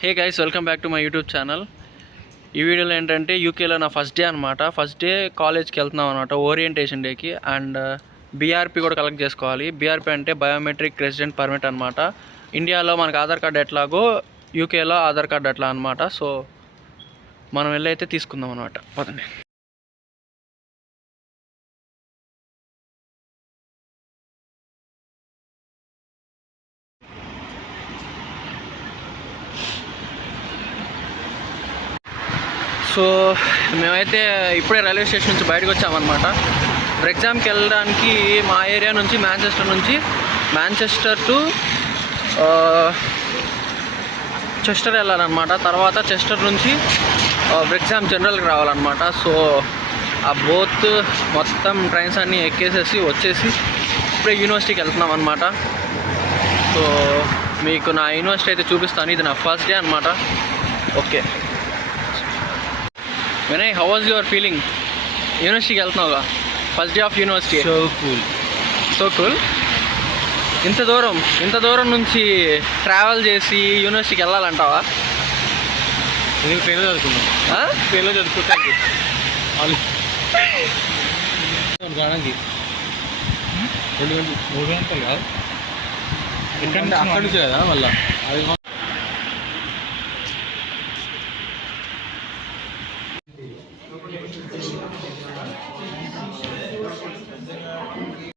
Hey guys, welcome back to my YouTube channel. ఈ వీడియోలో ఏంటంటే యూకేలో నా ఫస్ట్ డే అనమాట. ఫస్ట్ డే కాలేజ్కి వెళ్తున్నాం అనమాట, ఓరియంటేషన్ డేకి. అండ్ బీఆర్పీ కూడా కలెక్ట్ చేసుకోవాలి. బీఆర్పీ అంటే బయోమెట్రిక్ రెసిడెంట్ పర్మిట్ అనమాట. ఇండియాలో మనకు ఆధార్ కార్డ్ ఎట్లాగో యూకేలో ఆధార్ కార్డ్ అట్లా అనమాట. సో మనం వెళ్ళైతే తీసుకుందాం అనమాట. పదండి. సో మేమైతే ఇప్పుడే రైల్వే స్టేషన్ నుంచి బయటకు వచ్చామన్నమాట. ఎగ్జామ్కి వెళ్ళడానికి మా ఏరియా నుంచి మాంచెస్టర్ టు చెస్టర్ వెళ్ళాలన్నమాట. తర్వాత చెస్టర్ నుంచి ఎగ్జామ్ జనరల్కి రావాలన్నమాట. సో ఆ బోత్ మొత్తం ట్రైన్స్ అన్నీ ఎక్కేసేసి వచ్చేసి ఇప్పుడే యూనివర్సిటీకి వెళ్తున్నాం అనమాట. సో మీకు నా యూనివర్సిటీ అయితే చూపిస్తాను. ఇది నా ఫస్ట్ డే అనమాట. Okay Vinay, how was your feeling? యూనివర్సిటీకి వెళ్తున్నావుగా, first day of university. So cool. ఇంత దూరం నుంచి ట్రావెల్ చేసి యూనివర్సిటీకి వెళ్ళాలంటావా? నేను ట్రైన్లో చదువుకుంటాను. రావడానికి 2 గంటలు 3 గంటలు కాదు, అక్కడి నుంచి కదా మళ్ళీ.